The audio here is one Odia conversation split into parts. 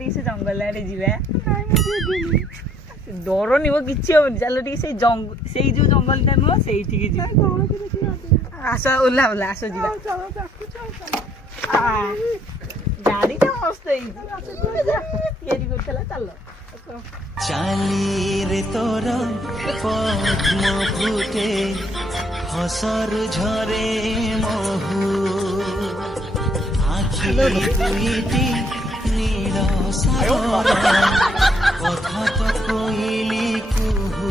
ଟିକେ ସେ ଜଙ୍ଗଲ ଆଡେ ଯିବା। ଡରନି ମ କିଛି ହବନି ଚାଲ ଟିକେ ସେଇ ଯୋଉ ଜଙ୍ଗଲଟା ନୁହଁ ସେଇଠିକି ଯିବା। ଆସ ଓହ୍ଲା ଓହ୍ଲା ଆସ ଯିବା। ଗାଡିଟା ମସ୍ତ ହେଇଛି ତିଆରି କରିଥିଲା ଚାଲ। ଚାଲିରେ ତୋର ପଦ୍ମ ଫୁଟେ ହସରୁ ଝରେ ମହୁ ଆଖି ଦୁଇଟି ନୀଳ ସାଗର କଥା ତ କୋଇଲି କୁହୁ।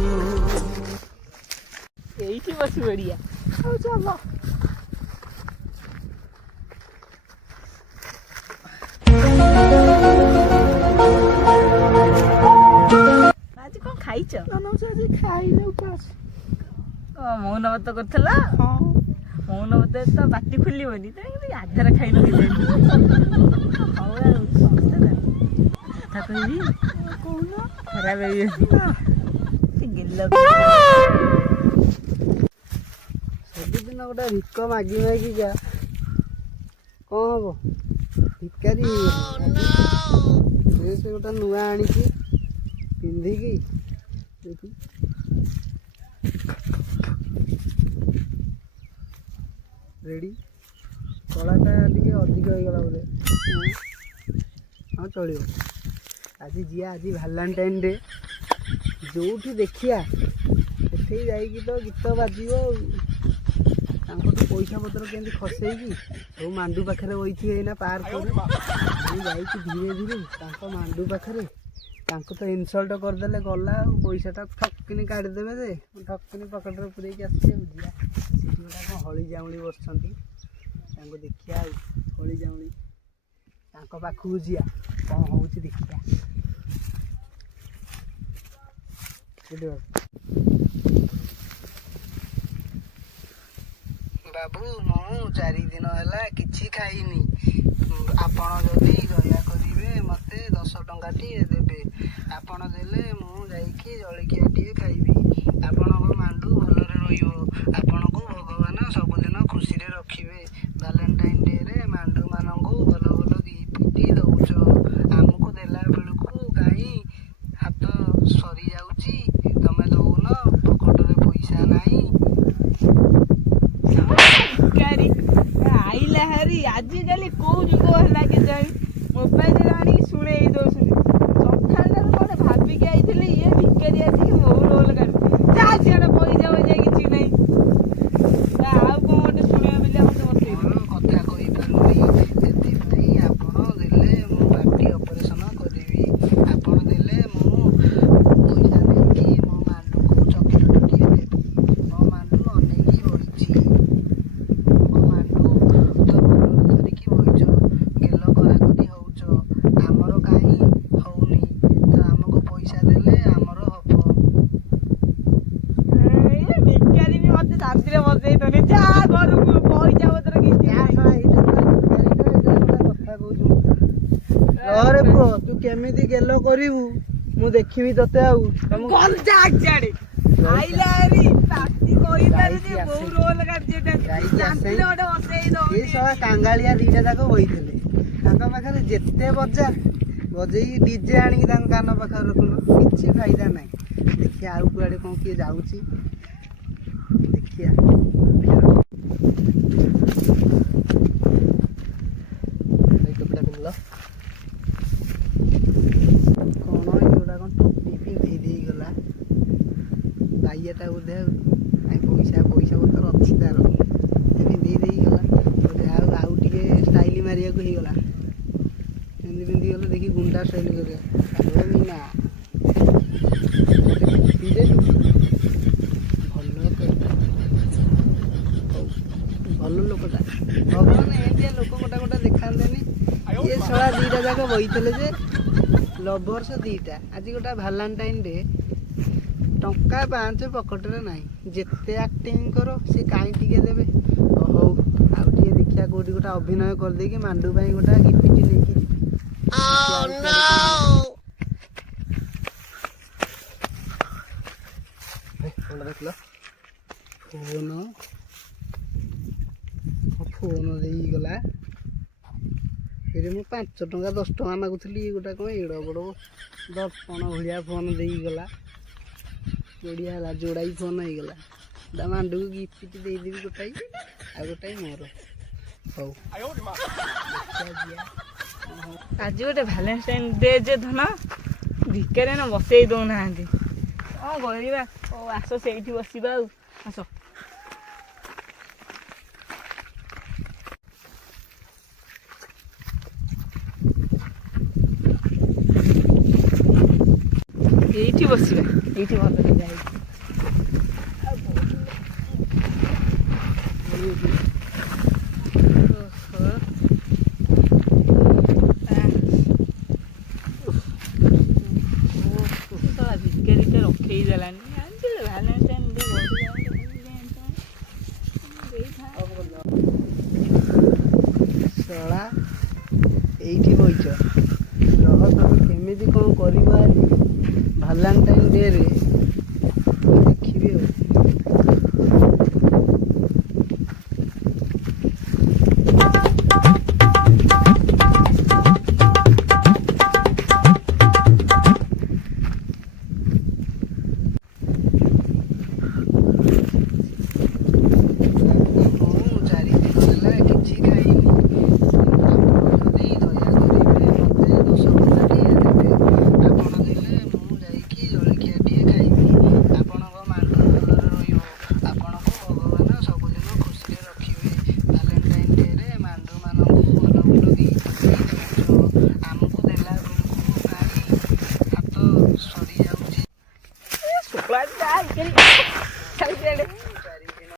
এইটি বসি বড়িয়া চলো। আজ কোন খাইছ? না আজ খাইনি উপাস। মৌনব্রত করছিল? হ্যাঁ মৌনব্রত তো বাটি খুলিবনি তাই আধারে খাই নଥିଲି। ହଉ ଆଉ ସମସ୍ତେ କଥା କହିବି କହୁନ ଖରାପ ହେଇଯିବ। ଗେଲ ସବୁଦିନ ଗୋଟେ ଭିକ ମାଗି ମାଗିକା କ'ଣ ହବ ଭିକାରୀ ଡ୍ରେସ୍ ଗୋଟେ ନୂଆ ଆଣିଛି ପିନ୍ଧିକି ରେଡ଼ି କଳାଟା ଟିକେ ଅଧିକ ହେଇଗଲା ବୋଧେ। ହଁ ଚଳିବ। ଆଜି ଯିବା ଆଜି ଭାଲେଣ୍ଟାଇନ୍ ଡେ ଯେଉଁଠି ଦେଖିବା ସେଠି ଯାଇକି ତ ଗୀତ ବାଜିବ ଆଉ। ତାଙ୍କଠୁ ପଇସା ପତ୍ର କେମିତି ଖସେଇକି ସବୁ ମାଣ୍ଡୁ ପାଖରେ ବଇଥିବେ ଏଇନା ପାର୍କରେ। ମୁଁ ଯାଇକି ଧୀରେ ଧୀରେ ତାଙ୍କ ମାଣ୍ଡୁ ପାଖରେ ତାଙ୍କୁ ତ ଇନସଲ୍ଟ କରିଦେଲେ ଗଲା ଆଉ। ପଇସାଟା ଠକ୍କିନି କାଢ଼ିଦେବେ ଯେ ମୁଁ ଠକ୍କିନି ପକେଟରେ ପୁରେଇକି ଆସିଛି। ଆଉ ଯିବା ସେଠି ଗୋଟେ କ'ଣ ହଳି ଜାଉଁଳି ବସିଛନ୍ତି ତାଙ୍କୁ ଦେଖିବା ଆଉ। ହଳି ଜାଉଁଳି ତାଙ୍କ ପାଖକୁ ଯିବା କ'ଣ ହେଉଛି ଦେଖିବା। ବାବୁ ମୁଁ 4 ଦିନ ହେଲା କିଛି ଖାଇନି। ଆପଣ ଯଦି ଦୟା କରିବେ ମୋତେ 10 ଟଙ୍କାଟିଏ ଦେବେ। ଆପଣ ଦେଲେ ମୁଁ ଯାଇକି ଜଳଖିଆଟିଏ ଖାଇବି। ଆପଣଙ୍କ ମାଣ୍ଡୁ ଭଲରେ ରହିବ। ଆପଣଙ୍କୁ ଭଗବାନ ସବୁଦିନ ଖୁସିରେ ରଖିବେ। ଭାଲେଣ୍ଟାଇନ୍ ଡେରେ ମାଣ୍ଡୁମାନଙ୍କୁ ଭଲ ଭଲ ଗିଫ୍ଟ ଦେଉଛ। ଆମକୁ ଦେଲା ବେଳକୁ କାହିଁ ହାତ ସରିଯାଉଛି। ତମେ ଦଉନ ପକେଟରେ ପଇସା ନାହିଁ। ଆଇଲା ହାରି ଆଜିକାଲି କୋଉ ଯୁଗ ହେଲା କେଜାଣି ମୋବାଇଲରେ ଆଣିକି ଶୁଣେଇ ଦଉଛନ୍ତି। ସକାଳଟାରୁ ଗୋଟେ ଭାବିକି ଆଇଥିଲି ଇଏ ଭିକାରୀ ଆସିକି ମୋହୁ ରୋଲ କାଢୁଛି। ଯାହା ସିଆଡେ ପଇସା ପଇସା କିଛି ନାହିଁ। ଆଉ କଣ ଗୋଟେ ଶୁଣେଇବ ବୋଲି ମତେ ବସେଇ କଥା କହିପାରୁନି ସେଥିପାଇଁ ଆପଣ ଦେଲେ ମୁଁ ପାଟି ଅପରେସନ କରିବି। ଆପଣ ଦେଲେ ମୁଁ ପଇସା ଦେଇକି ମୋ ମାଣ୍ଡୁକୁ ଚକୋଲେଟଟିଏ ଦେବି। ମୋ ମାଣ୍ଡୁ ଅନେଇକି ବଇଛି। ମୋ ମାଣ୍ଡୁ ତ ଭଲରେ ଧରିକି ବଇଛ ଗେଲ କରାକରି ହଉଛ। ଆମର କାହିଁ ହଉନି ତ ଆମକୁ ପଇସା ଦେଲେ ଆମର ହବ। ଭିକାରୀ ବି ମତେ ଶାନ୍ତିରେ ବସେଇ ଦଉନି। ଯାହା ଘରକୁ ପଇସା ପତ୍ର କିଛି କଥା କହୁଛୁ ରହରେ ପୁଅ ତୁ କେମିତି ଗେଲ କରିବୁ ମୁଁ ଦେଖିବି ତତେ। ଆଉ ଆଇଲା ହାରି ପାଟି କହିପାରୁନି ବୋଉ ରୋଲ କାଢୁଛି। ଶାନ୍ତିରେ ଗୋଟେ ବସେଇ ଦଉନି। ଶଳା କାଙ୍ଗାଳିଆ ଦିଟା ଯାକ ବଇଥିଲେ ତାଙ୍କ ପାଖରେ ଯେତେ ବଜେଇକି ଡିଜେ ଆଣିକି ତାଙ୍କ କାନ ପାଖରେ ରଖୁନ କିଛି ଫାଇଦା ନାହିଁ। ଦେଖିବା ଆଉ କୁଆଡେ କ'ଣ କିଏ ଯାଉଛି ଦେଖିବା। କପଡ଼ା ପିନ୍ଧିଲ କ'ଣ ଏଗୁଡ଼ା କ'ଣ ଟୋପି ପିନ୍ଧେଇ ଦେଇଗଲା ବାଇଆଟା ବୋଧେ। ଆଉ ପଇସା ପତ୍ର ଅଛି ତାର ପିନ୍ଧେଇ ଦେଇଗଲା ବୋଧେ। ଆଉ ଟିକେ ଷ୍ଟାଇଲ ମାରିବାକୁ ହେଇଗଲା। ଏମିତି ପିନ୍ଧିଗଲେ ଦେଖି ଗୁଣ୍ଡା ଷ୍ଟାଇଲ କରିବା। ମିନା ଭଲ ଲୋକଟା ଭଗବାନ ଏମିତିଆ ଲୋକ ଗୋଟେ ଦେଖାନ୍ତେନି। ଇଏ ଶଳା ଦିଟା ଯାକ ବଇଥିଲେ ଯେ ଲଭର୍ସ ଦିଟା। ଆଜି ଗୋଟେ ଭାଲେଣ୍ଟାଇନ୍ ଡେ ଟଙ୍କା 5 ପକେଟରେ ନାହିଁ। ଯେତେ ଆକ୍ଟିଂ କର ସେ କାହିଁ ଟିକେ ଦେବେ। ହଉ ଆଉ ଟିକେ ଦେଖିବା କୋଉଠି ଗୋଟେ ଅଭିନୟ କରିଦେଇକି ମାଣ୍ଡୁ ପାଇଁ ଗୋଟେ ଗିଫ୍ଟ ନେଇକି ଯିବି। ଦେଖିଲ ଫୋନ ଦେଇଗଲା। ଏରେ ମୁଁ 5 ଟଙ୍କା 10 ଟଙ୍କା ମାଗୁଥିଲି ଗୋଟା କ'ଣ ଏଡ଼ ବଡ଼ ଦର୍ପଣ ଭଳିଆ ଫୋନ୍ ଦେଇକି ଗଲା। ବଢ଼ିଆ ହେଲା, ଯୋଡ଼ାଇ ଫୋନ୍ ହେଇଗଲା। ତା ମାଣ୍ଡୁକୁ ଗିଫ୍ଟ ଦେଇଦେବି ଗୋଟାଇ, ଆଉ ଗୋଟାଇ ମୋର। ହଉ ଆଜି ଗୋଟେ ଭାଲେଣ୍ଟାଇନ୍ ଡେ ଯେ ଧନ ଭିକାରେ ନା ବସେଇ ଦଉନାହାନ୍ତି। କ'ଣ କରିବା? ଓ ଆସ ସେଇଠି ବସିବା ଆଉ ଆସ। ଏଇଠି ବସିବା, ଏଇଠି ଭଲ ଜାଗା ହେଇଛି। ଭିକାରୀଟା ରଖେଇ ଦେଲାନି। ଜାଣିଥିଲେ ଭାଲେଣ୍ଟାଇନ୍ ଡେ ଶଳା ଏଇଠି ବଇଛ, ରହ ତମେ କେମିତି କ'ଣ କରିବ ଆଜି ଭାଲେଣ୍ଟାଇନ୍ ଡେରେ।